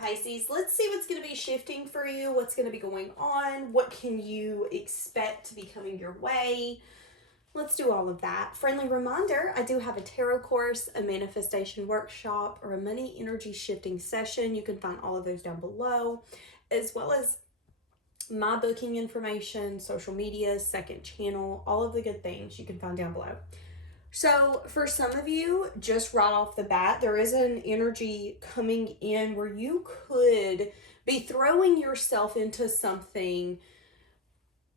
Pisces, let's see what's going to be shifting for you, what's going to be going on, what can you expect to be coming your way. Let's do all of that. Friendly reminder, I do have a tarot course, a manifestation workshop, or a money energy shifting session. You can find all of those down below, as well as my booking information, social media, second channel, all of the good things you can find down below. So for some of you, just right off the bat, there is an energy coming in where you could be throwing yourself into something.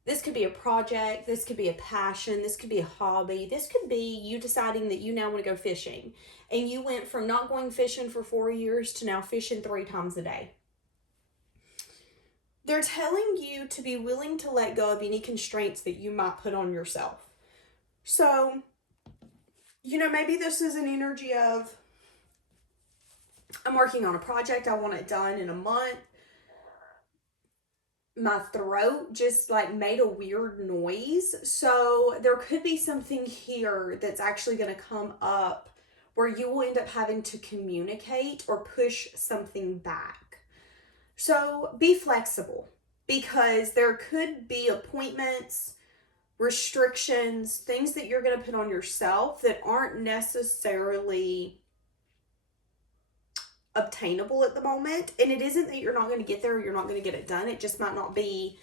This could be a project, this could be a passion, this could be a hobby, this could be you deciding that you now want to go fishing. And you went from not going fishing for 4 years to now fishing 3 times a day. They're telling you to be willing to let go of any constraints that you might put on yourself. So, maybe this is an energy of, I'm working on a project, I want it done in a month. My throat just made a weird noise. So there could be something here that's actually going to come up where you will end up having to communicate or push something back. So be flexible, because there could be appointments, restrictions, things that you're going to put on yourself that aren't necessarily obtainable at the moment. And it isn't that you're not going to get there or you're not going to get it done. It just might not be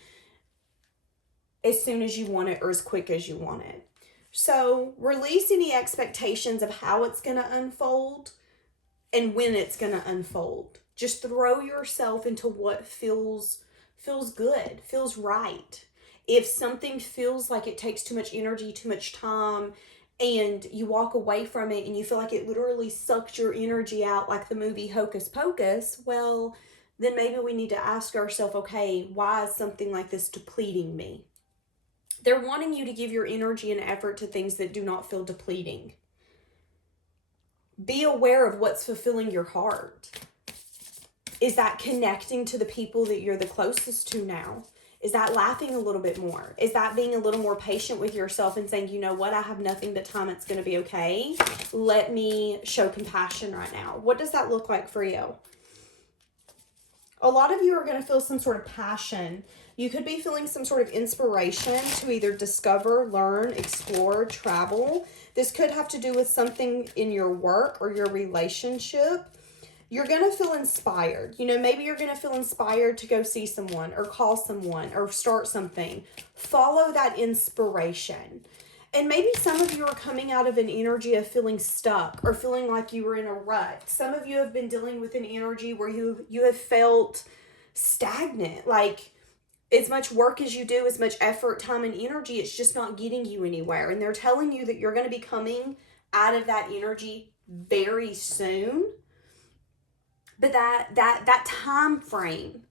as soon as you want it or as quick as you want it. So release any expectations of how it's going to unfold and when it's going to unfold. Just throw yourself into what feels good, feels right. If something feels like it takes too much energy, too much time, and you walk away from it and you feel like it literally sucked your energy out like the movie Hocus Pocus, well, then maybe we need to ask ourselves, okay, why is something like this depleting me? They're wanting you to give your energy and effort to things that do not feel depleting. Be aware of what's fulfilling your heart. Is that connecting to the people that you're the closest to now? Is that laughing a little bit more? Is that being a little more patient with yourself and saying, you know what, I have nothing but time, it's going to be okay. Let me show compassion right now. What does that look like for you? A lot of you are going to feel some sort of passion. You could be feeling some sort of inspiration to either discover, learn, explore, travel. This could have to do with something in your work or your relationship. You're going to feel inspired. Maybe you're going to feel inspired to go see someone or call someone or start something. Follow that inspiration. And maybe some of you are coming out of an energy of feeling stuck or feeling like you were in a rut. Some of you have been dealing with an energy where you have felt stagnant. Like as much work as you do, as much effort, time, and energy, it's just not getting you anywhere. And they're telling you that you're going to be coming out of that energy very soon. But that time frame,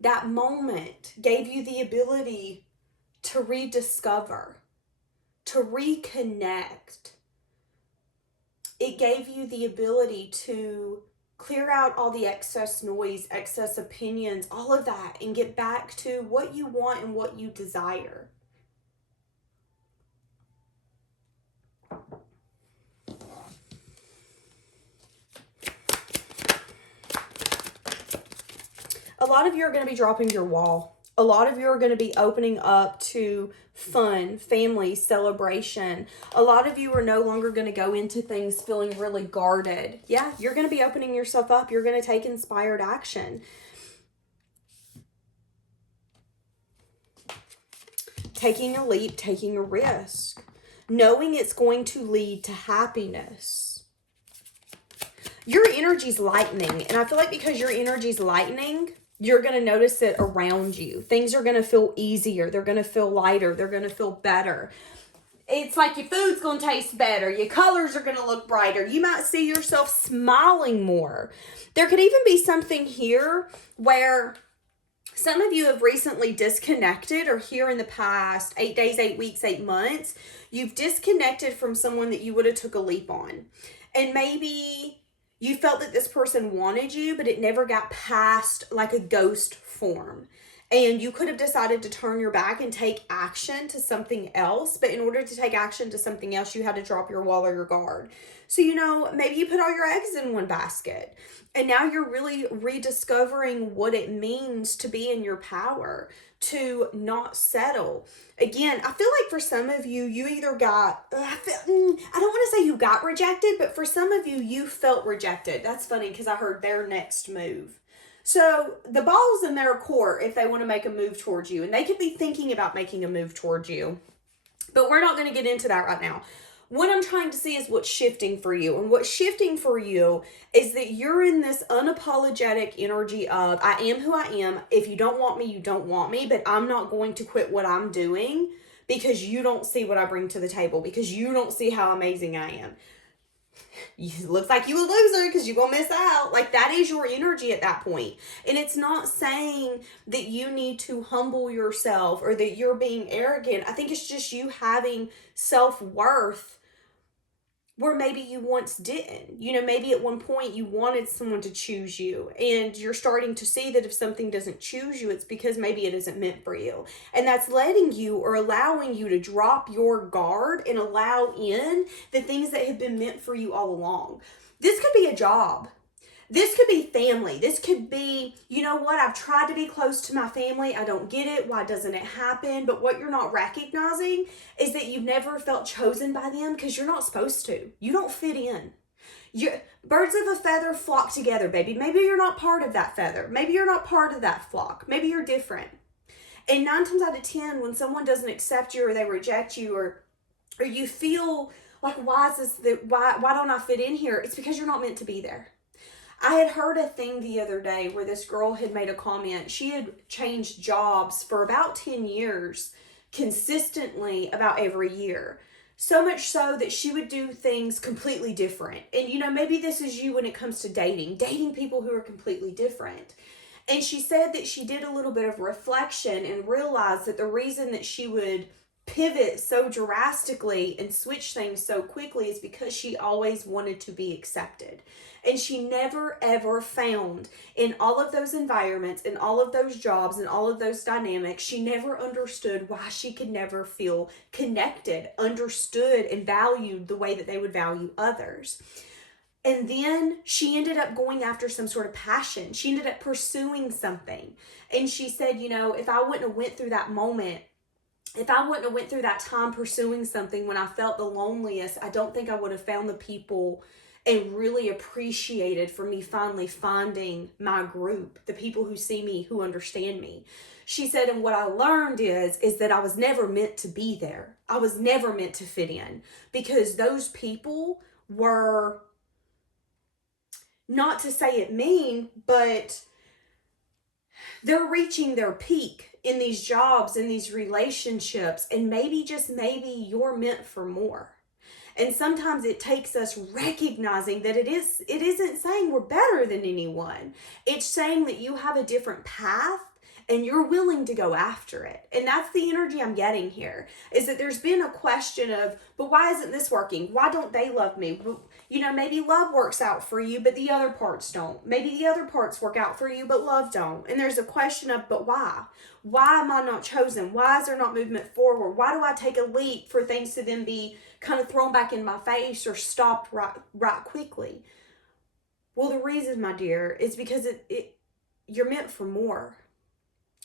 that moment gave you the ability to rediscover, to reconnect. It gave you the ability to clear out all the excess noise, excess opinions, all of that, and get back to what you want and what you desire. A lot of you are going to be dropping your wall. A lot of you are going to be opening up to fun, family, celebration. A lot of you are no longer going to go into things feeling really guarded. Yeah, you're going to be opening yourself up. You're going to take inspired action. Taking a leap, taking a risk. Knowing it's going to lead to happiness. Your energy's lightening. And I feel like because your energy's lightening, you're going to notice it around you. Things are going to feel easier. They're going to feel lighter. They're going to feel better. It's like your food's going to taste better. Your colors are going to look brighter. You might see yourself smiling more. There could even be something here where some of you have recently disconnected, or here in the past 8 days, 8 weeks, 8 months, you've disconnected from someone that you would have took a leap on. And maybe you felt that this person wanted you, but it never got past like a ghost form. And you could have decided to turn your back and take action to something else. But in order to take action to something else, you had to drop your wall or your guard. So, maybe you put all your eggs in one basket. And now you're really rediscovering what it means to be in your power, to not settle. Again, I feel like for some of you, you either got, I don't want to say you got rejected, but for some of you, you felt rejected. That's funny because I heard their next move. So the ball's in their court if they want to make a move towards you, and they could be thinking about making a move towards you, but we're not going to get into that right now. What I'm trying to see is what's shifting for you, and what's shifting for you is that you're in this unapologetic energy of, I am who I am. If you don't want me, you don't want me, but I'm not going to quit what I'm doing because you don't see what I bring to the table, because you don't see how amazing I am. It looks like you a loser because you're gonna miss out. Like, that is your energy at that point. And it's not saying that you need to humble yourself or that you're being arrogant. I think it's just you having self-worth where maybe you once didn't. Maybe at one point you wanted someone to choose you, and you're starting to see that if something doesn't choose you, it's because maybe it isn't meant for you. And that's letting you or allowing you to drop your guard and allow in the things that have been meant for you all along. This could be a job. This could be family. This could be, I've tried to be close to my family. I don't get it. Why doesn't it happen? But what you're not recognizing is that you've never felt chosen by them because you're not supposed to. You don't fit in. Birds of a feather flock together, baby. Maybe you're not part of that feather. Maybe you're not part of that flock. Maybe you're different. And 9 times out of 10, when someone doesn't accept you or they reject you or you feel like, why don't I fit in here? It's because you're not meant to be there. I had heard a thing the other day where this girl had made a comment. She had changed jobs for about 10 years consistently about every year. So much so that she would do things completely different. And maybe this is you when it comes to dating people who are completely different. And she said that she did a little bit of reflection and realized that the reason that she would pivot so drastically and switch things so quickly is because she always wanted to be accepted. And she never ever found in all of those environments, in all of those jobs, and all of those dynamics, she never understood why she could never feel connected, understood, and valued the way that they would value others. And then she ended up going after some sort of passion. She ended up pursuing something. And she said, if I wouldn't have went through that moment, if I wouldn't have went through that time pursuing something when I felt the loneliest, I don't think I would have found the people and really appreciated for me finally finding my group, the people who see me, who understand me. She said, and what I learned is that I was never meant to be there. I was never meant to fit in because those people were, not to say it mean, but they're reaching their peak in these jobs, in these relationships, and maybe, just maybe, you're meant for more. And sometimes it takes us recognizing that it isn't saying we're better than anyone. It's saying that you have a different path and you're willing to go after it. And that's the energy I'm getting here, is that there's been a question of, but why isn't this working? Why don't they love me? Maybe love works out for you, but the other parts don't. Maybe the other parts work out for you, but love don't. And there's a question of, but why? Why am I not chosen? Why is there not movement forward? Why do I take a leap for things to then be kind of thrown back in my face or stopped right quickly? Well, the reason, my dear, is because you're meant for more.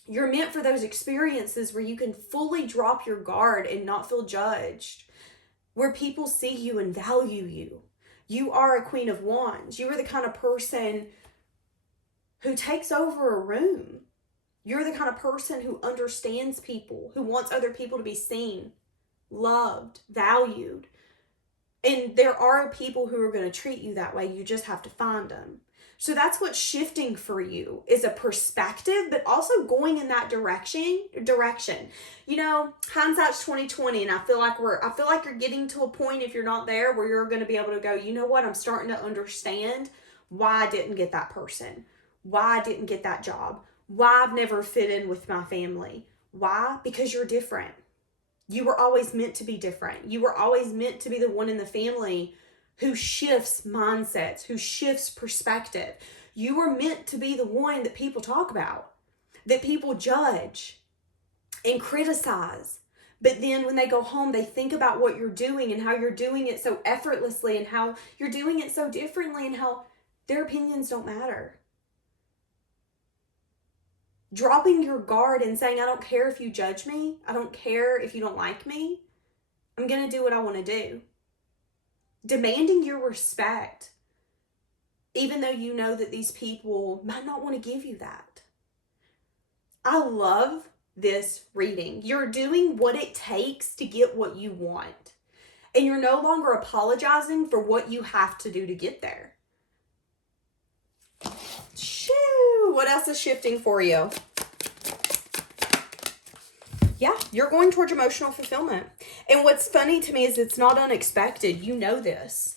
You're meant for those experiences where you can fully drop your guard and not feel judged, where people see you and value you. You are a Queen of Wands. You are the kind of person who takes over a room. You're the kind of person who understands people, who wants other people to be seen, loved, valued. And there are people who are going to treat you that way. You just have to find them. So that's what's shifting for you, is a perspective, but also going in that direction. Hindsight's 2020, and I feel like you're getting to a point, if you're not there, where you're going to be able to go, you know what? I'm starting to understand why I didn't get that person, why I didn't get that job, why I've never fit in with my family. Why? Because you're different. You were always meant to be different. You were always meant to be the one in the family who shifts mindsets, who shifts perspective. You were meant to be the one that people talk about. that people judge and criticize. But then when they go home, they think about what you're doing and how you're doing it so effortlessly and how you're doing it so differently and how their opinions don't matter. Dropping your guard and saying, I don't care if you judge me. I don't care if you don't like me. I'm going to do what I want to do. Demanding your respect, even though you know that these people might not want to give you that. I love this reading. You're doing what it takes to get what you want. And you're no longer apologizing for what you have to do to get there. Shoo! What else is shifting for you? Yeah, you're going towards emotional fulfillment. And what's funny to me is it's not unexpected. You know this.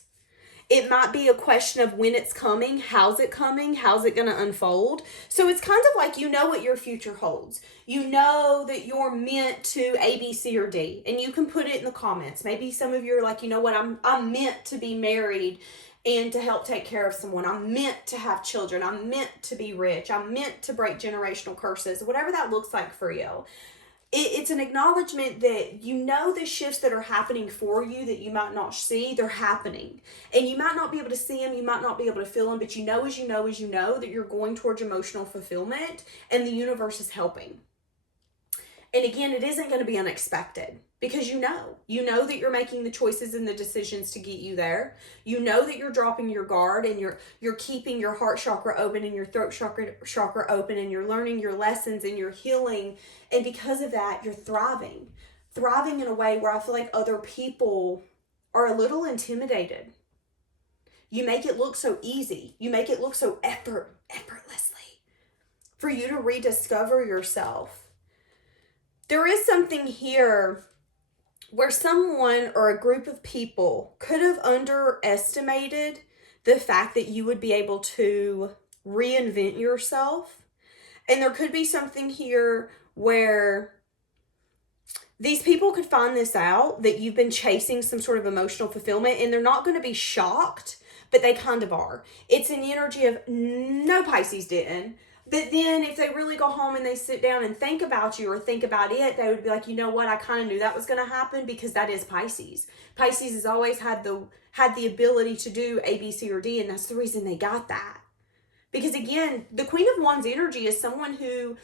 It might be a question of when it's coming, how's it coming, how's it going to unfold. So it's kind of like you know what your future holds. You know that you're meant to A, B, C, or D. And you can put it in the comments. Maybe some of you are like, you know what, I'm meant to be married and to help take care of someone. I'm meant to have children. I'm meant to be rich. I'm meant to break generational curses. Whatever that looks like for you. It's an acknowledgement that you know the shifts that are happening for you that you might not see, they're happening. And you might not be able to see them, you might not be able to feel them, but you know as you know that you're going towards emotional fulfillment and the universe is helping. And again, it isn't going to be unexpected because you know that you're making the choices and the decisions to get you there. You know that you're dropping your guard and you're keeping your heart chakra open and your throat chakra open and you're learning your lessons and you're healing. And because of that, you're thriving in a way where I feel like other people are a little intimidated. You make it look so easy. You make it look so effortlessly for you to rediscover yourself. There is something here where someone or a group of people could have underestimated the fact that you would be able to reinvent yourself. And there could be something here where these people could find this out, that you've been chasing some sort of emotional fulfillment, and they're not going to be shocked, but they kind of are. It's an energy of, no, Pisces didn't. But then if they really go home and they sit down and think about you or think about it, they would be like, you know what? I kind of knew that was going to happen because that is Pisces. Pisces has always had the ability to do A, B, C, or D, and that's the reason they got that. Because again, the Queen of Wands energy is someone who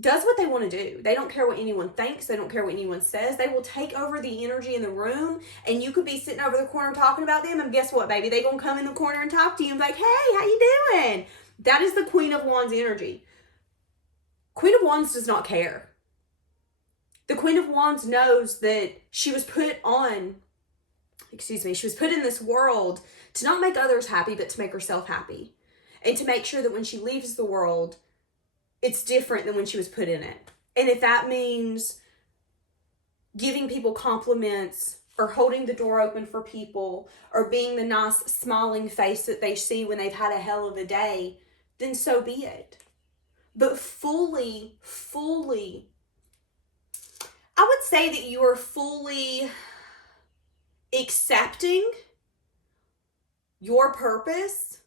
does what they want to do. They don't care what anyone thinks. They don't care what anyone says. They will take over the energy in the room, and you could be sitting over the corner talking about them, and guess what, baby? They're going to come in the corner and talk to you and be like, hey, how you doing? That is the Queen of Wands energy. Queen of Wands does not care. The Queen of Wands knows that she was put in this world to not make others happy, but to make herself happy. And to make sure that when she leaves the world, it's different than when she was put in it. And if that means giving people compliments or holding the door open for people or being the nice smiling face that they see when they've had a hell of a day, then so be it. But fully, I would say that you are fully accepting your purpose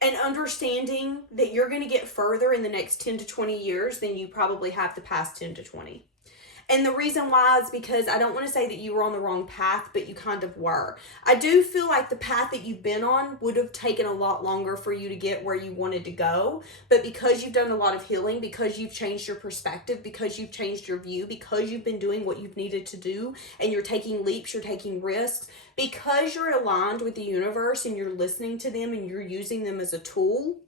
and understanding that you're going to get further in the next 10 to 20 years than you probably have the past 10 to 20. And the reason why is because I don't want to say that you were on the wrong path, but you kind of were. I do feel like the path that you've been on would have taken a lot longer for you to get where you wanted to go. But because you've done a lot of healing, because you've changed your perspective, because you've changed your view, because you've been doing what you've needed to do, and you're taking leaps, you're taking risks, because you're aligned with the universe and you're listening to them and you're using them as a tool,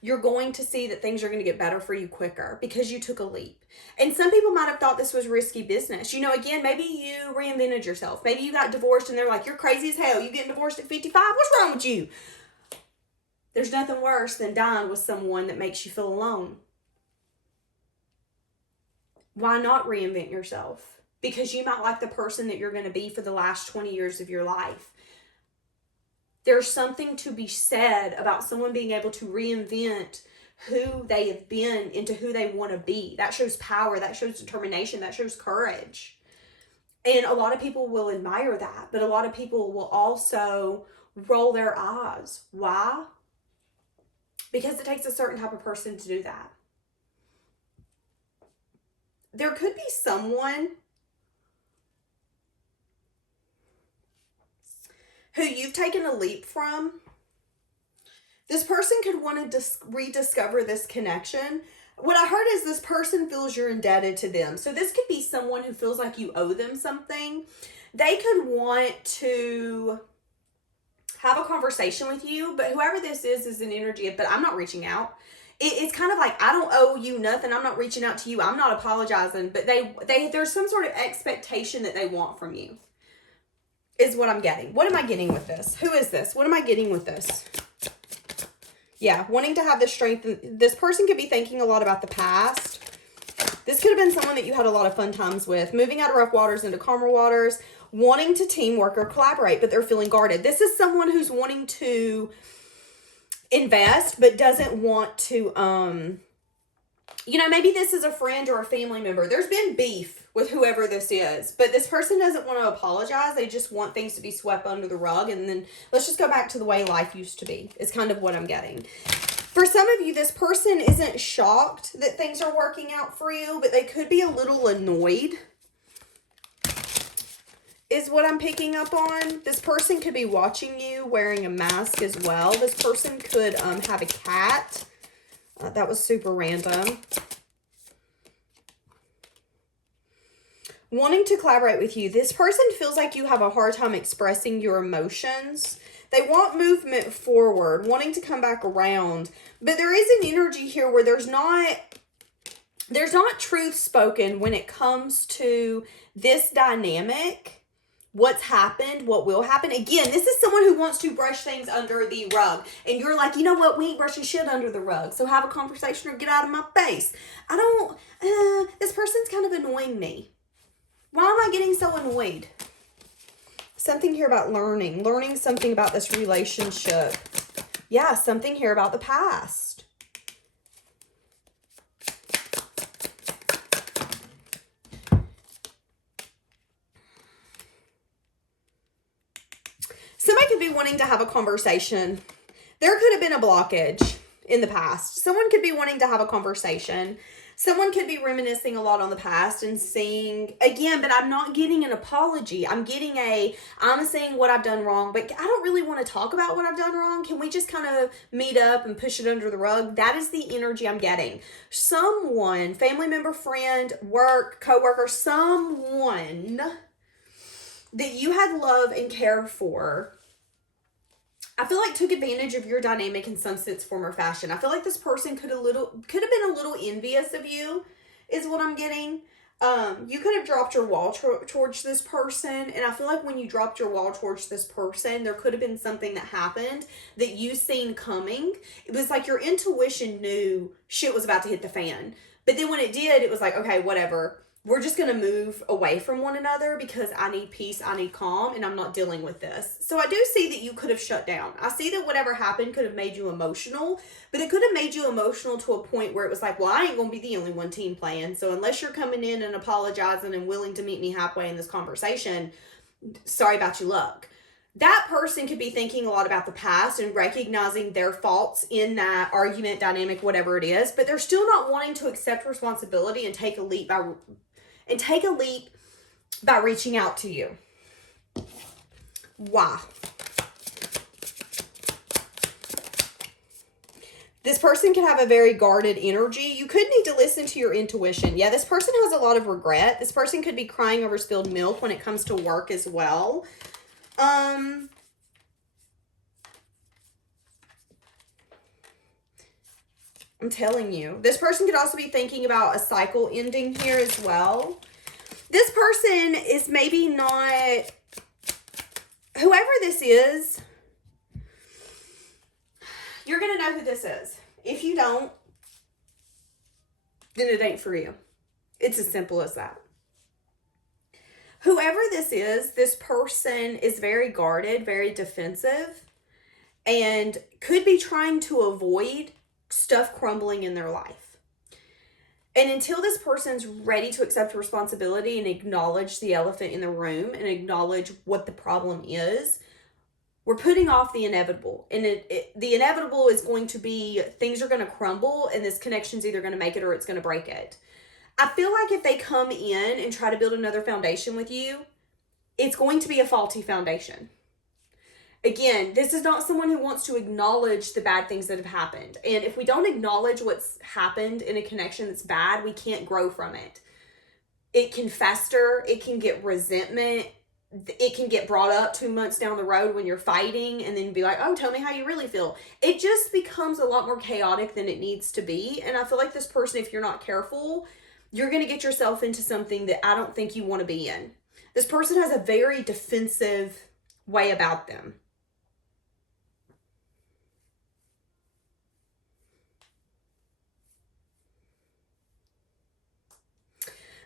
you're going to see that things are going to get better for you quicker because you took a leap. And some people might have thought this was risky business. You know, again, maybe you reinvented yourself. Maybe you got divorced and they're like, you're crazy as hell. You getting divorced at 55? What's wrong with you? There's nothing worse than dying with someone that makes you feel alone. Why not reinvent yourself? Because you might like the person that you're going to be for the last 20 years of your life. There's something to be said about someone being able to reinvent who they have been into who they want to be. That shows power, that shows determination, that shows courage. And a lot of people will admire that, but a lot of people will also roll their eyes. Why? because it takes a certain type of person to do that. There could be someone who you've taken a leap from. This person could want to rediscover this connection. What I heard is this person feels you're indebted to them. So this could be someone who feels like you owe them something. They could want to have a conversation with you, but whoever this is an energy of, but I'm not reaching out. It's kind of like, I don't owe you nothing. I'm not reaching out to you. I'm not apologizing, but there's some sort of expectation that they want from you, is what I'm getting. What am I getting with this? Who is this? What am I getting with this? Yeah, wanting to have this strength. This person could be thinking a lot about the past. This could have been someone that you had a lot of fun times with. Moving out of rough waters into calmer waters. Wanting to teamwork or collaborate, but they're feeling guarded. This is someone who's wanting to invest, but doesn't want to, maybe this is a friend or a family member. There's been beef with whoever this is, but this person doesn't want to apologize. They just want things to be swept under the rug. And then let's just go back to the way life used to be. It's kind of what I'm getting. For some of you, this person isn't shocked that things are working out for you, but they could be a little annoyed, is what I'm picking up on. This person could be watching you wearing a mask as well. This person could have a cat. That was super random. Wanting to collaborate with you. This person feels like you have a hard time expressing your emotions. They want movement forward, wanting to come back around. But there is an energy here where there's not truth spoken when it comes to this dynamic. What's happened, what will happen. Again, this is someone who wants to brush things under the rug. And you're like, you know what? We ain't brushing shit under the rug. So have a conversation or get out of my face. This person's kind of annoying me. Why am I getting so annoyed? Something here about learning something about this relationship. Yeah, something here about the past. Somebody could be wanting to have a conversation. There could have been a blockage in the past. Someone could be wanting to have a conversation. Someone could be reminiscing a lot on the past and seeing, again, but I'm not getting an apology. I'm saying what I've done wrong, but I don't really want to talk about what I've done wrong. Can we just kind of meet up and push it under the rug? That is the energy I'm getting. Someone, family member, friend, work, coworker, someone that you had love and care for, I feel like took advantage of your dynamic in some sense, form, or fashion. I feel like this person could have been a little envious of you, is what I'm getting. You could have dropped your wall towards this person, and I feel like when you dropped your wall towards this person, there could have been something that happened that you seen coming. It was like your intuition knew shit was about to hit the fan. But then when it did, it was like, okay, whatever. We're just going to move away from one another because I need peace, I need calm, and I'm not dealing with this. So I do see that you could have shut down. I see that whatever happened could have made you emotional, but it could have made you emotional to a point where it was like, well, I ain't going to be the only one team playing. So unless you're coming in and apologizing and willing to meet me halfway in this conversation, sorry about your luck. That person could be thinking a lot about the past and recognizing their faults in that argument, dynamic, whatever it is, but they're still not wanting to accept responsibility and take a leap by reaching out to you. Why? This person can have a very guarded energy. You could need to listen to your intuition. Yeah, this person has a lot of regret. This person could be crying over spilled milk when it comes to work as well. I'm telling you. This person could also be thinking about a cycle ending here as well. This person is maybe not, whoever this is, you're going to know who this is. If you don't, then it ain't for you. It's as simple as that. Whoever this person is very guarded, very defensive, and could be trying to avoid stuff crumbling in their life. And until this person's ready to accept responsibility and acknowledge the elephant in the room and acknowledge what the problem is, We're putting off the inevitable. And the inevitable is going to be, things are going to crumble, and this connection's either going to make it or it's going to break it. I feel like if they come in and try to build another foundation with you, it's going to be a faulty foundation. Again, this is not someone who wants to acknowledge the bad things that have happened. And if we don't acknowledge what's happened in a connection that's bad, we can't grow from it. It can fester. It can get resentment. It can get brought up 2 months down the road when you're fighting and then be like, oh, tell me how you really feel. It just becomes a lot more chaotic than it needs to be. And I feel like this person, if you're not careful, you're going to get yourself into something that I don't think you want to be in. This person has a very defensive way about them.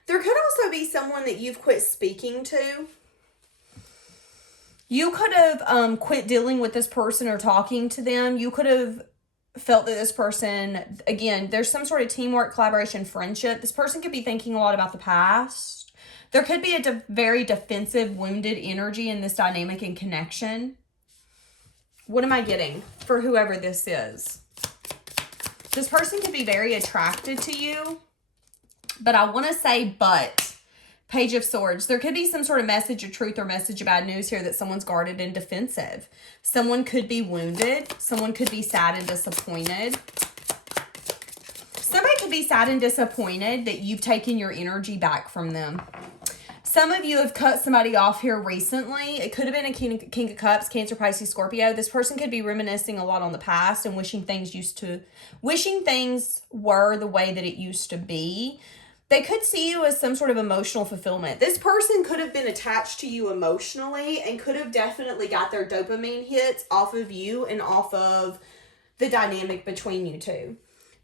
There could also be someone that you've quit speaking to. You could have quit dealing with this person or talking to them. You could have felt that this person, again, there's some sort of teamwork, collaboration, friendship. This person could be thinking a lot about the past. There could be a very defensive, wounded energy in this dynamic and connection. What am I getting for whoever this is? This person could be very attracted to you. But I want to say Page of Swords. There could be some sort of message of truth or message of bad news here that someone's guarded and defensive. Someone could be wounded. Someone could be sad and disappointed. Somebody could be sad and disappointed that you've taken your energy back from them. Some of you have cut somebody off here recently. It could have been a King of Cups, Cancer, Pisces, Scorpio. This person could be reminiscing a lot on the past and wishing things were the way that it used to be. They could see you as some sort of emotional fulfillment. This person could have been attached to you emotionally and could have definitely got their dopamine hits off of you and off of the dynamic between you two.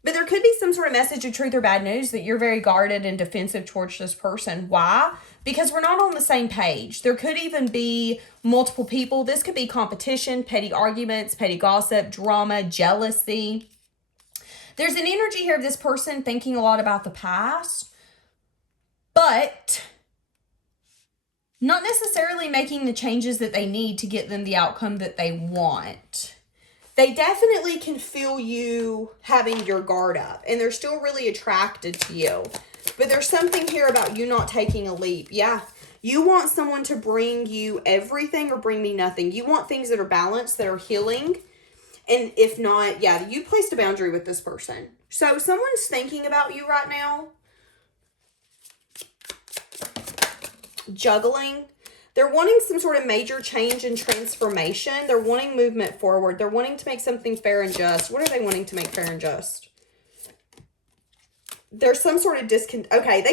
But there could be some sort of message of truth or bad news that you're very guarded and defensive towards this person. Why? Because we're not on the same page. There could even be multiple people. This could be competition, petty arguments, petty gossip, drama, jealousy. There's an energy here of this person thinking a lot about the past, but not necessarily making the changes that they need to get them the outcome that they want. They definitely can feel you having your guard up, and they're still really attracted to you. But there's something here about you not taking a leap. Yeah, you want someone to bring you everything or bring me nothing. You want things that are balanced, that are healing. And if not, yeah, you placed a boundary with this person. So someone's thinking about you right now. Juggling. They're wanting some sort of major change and transformation. They're wanting movement forward. They're wanting to make something fair and just. What are they wanting to make fair and just? There's some sort of discontent. Okay,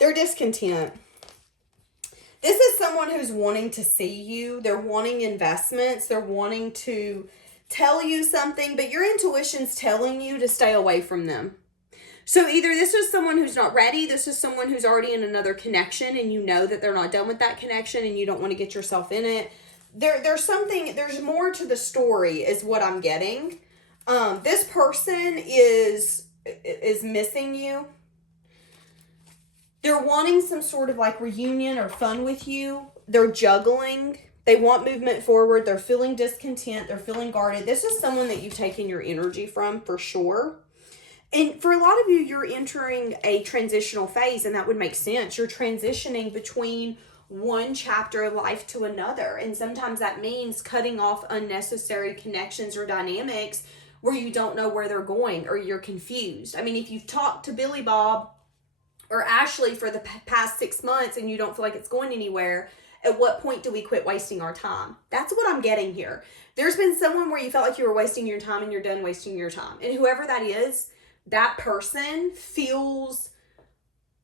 they're discontent. This is someone who's wanting to see you. They're wanting investments. They're wanting to tell you something, but your intuition's telling you to stay away from them. So either this is someone who's not ready, this is someone who's already in another connection and you know that they're not done with that connection and you don't want to get yourself in it. There's more to the story is what I'm getting. This person is missing you. They're wanting some sort of like reunion or fun with you. They're juggling. They want movement forward. They're feeling discontent. They're feeling guarded. This is someone that you've taken your energy from for sure. And for a lot of you, you're entering a transitional phase, and that would make sense. You're transitioning between one chapter of life to another. And sometimes that means cutting off unnecessary connections or dynamics where you don't know where they're going or you're confused. I mean, if you've talked to Billy Bob or Ashley for the past 6 months and you don't feel like it's going anywhere, at what point do we quit wasting our time? That's what I'm getting here. There's been someone where you felt like you were wasting your time and you're done wasting your time. And whoever that is, that person feels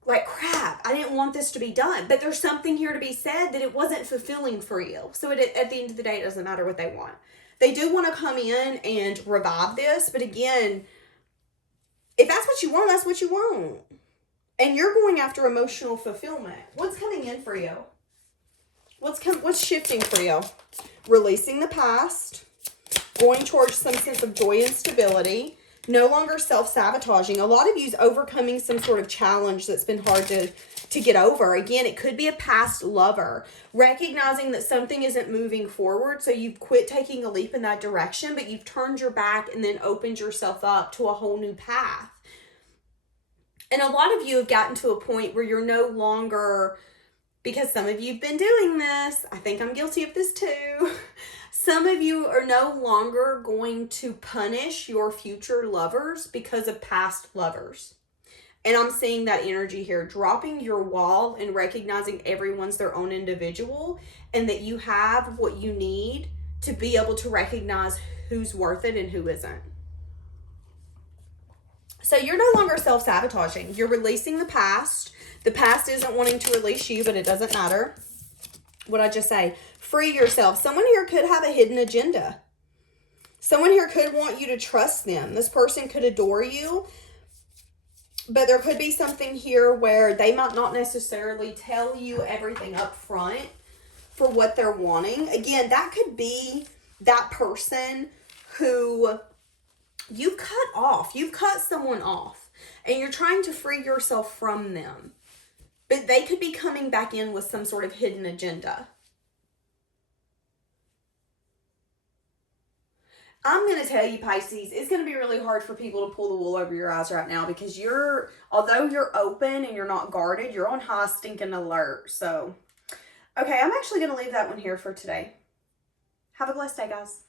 like, crap, I didn't want this to be done. But there's something here to be said that it wasn't fulfilling for you. So at the end of the day, it doesn't matter what they want. They do want to come in and revive this. But again, if that's what you want, that's what you want. And you're going after emotional fulfillment. What's coming in for you? What's shifting for you? Releasing the past. Going towards some sense of joy and stability. No longer self-sabotaging. A lot of you is overcoming some sort of challenge that's been hard to get over. Again, it could be a past lover. Recognizing that something isn't moving forward, so you've quit taking a leap in that direction, but you've turned your back and then opened yourself up to a whole new path. And a lot of you have gotten to a point where you're no longer, because some of you have been doing this, I think I'm guilty of this too. Some of you are no longer going to punish your future lovers because of past lovers. And I'm seeing that energy here, dropping your wall and recognizing everyone's their own individual, and that you have what you need to be able to recognize who's worth it and who isn't. So you're no longer self-sabotaging. You're releasing the past. The past isn't wanting to release you, but it doesn't matter. What I just say, free yourself. Someone here could have a hidden agenda. Someone here could want you to trust them. This person could adore you, but there could be something here where they might not necessarily tell you everything up front for what they're wanting. Again, that could be that person who you've cut off. You've cut someone off and you're trying to free yourself from them. But they could be coming back in with some sort of hidden agenda. I'm going to tell you, Pisces, it's going to be really hard for people to pull the wool over your eyes right now because although you're open and you're not guarded, you're on high stinking alert. So, okay, I'm actually going to leave that one here for today. Have a blessed day, guys.